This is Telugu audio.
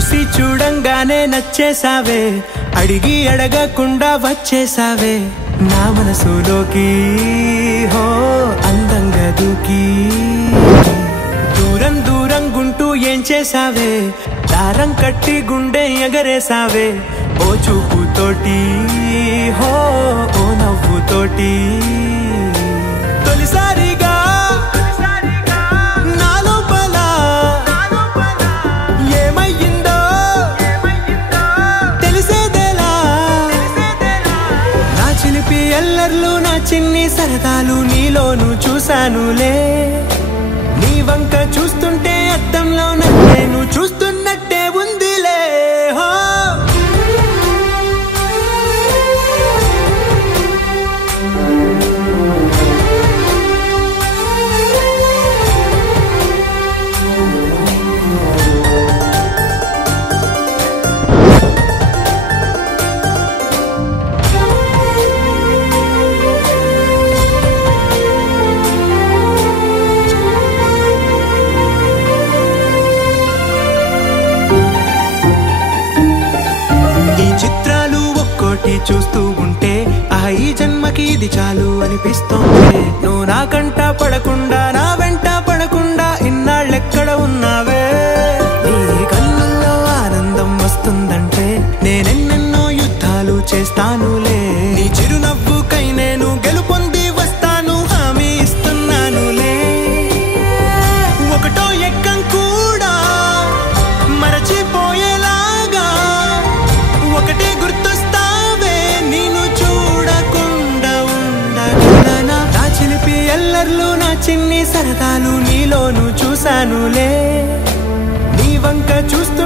చూసి చూడంగానే నచ్చేసావే, అడిగి అడగకుండా వచ్చేసావే నా మనసులోకి, హో అందంగా దూకి. దూరం దూరం గుంటూ ఏం చేసావే, దారం కట్టి గుండె ఎగరేసావే ఓ చూపుతోటి, హో ఓ నవ్వుతోటి. తొలిసారిగా నా లోపల ఏమయ్యిందో తెలిసేదేలా. నా చిలిపి ఎల్లర్లు నా చిన్ని సరదాలు నీలోను చూశానులే. నీ వంక చూస్తుంటే అద్దంలో నేను చూస్తున్నట్టే ఉందిలే. చూస్తూ ఉంటే ఈ జన్మకి ఇది చాలు అనిపిస్తోంది. నువ్వు నా కంట పడకుండా నా వెంట పడకుండా ఇన్నాళ్ళెక్కడ ఉన్నావే. నీ కళ్ళల్లో ఆనందం వస్తుందంటే నేనెన్నెన్నో యుద్ధాలు చేస్తానులే. నీ చిరునవ్వుకై నేను గెలుపొంది వస్తాను, హామీ ఇస్తున్నానులే. ఒకటో ఎక్కం కూడా మరచిపోయేలాగా ఒకటే గుర్తు ఎల్లర్లు నా చిన్ని సరదాలు నీలోను చూశానులే. నీ వంక చూస్తూ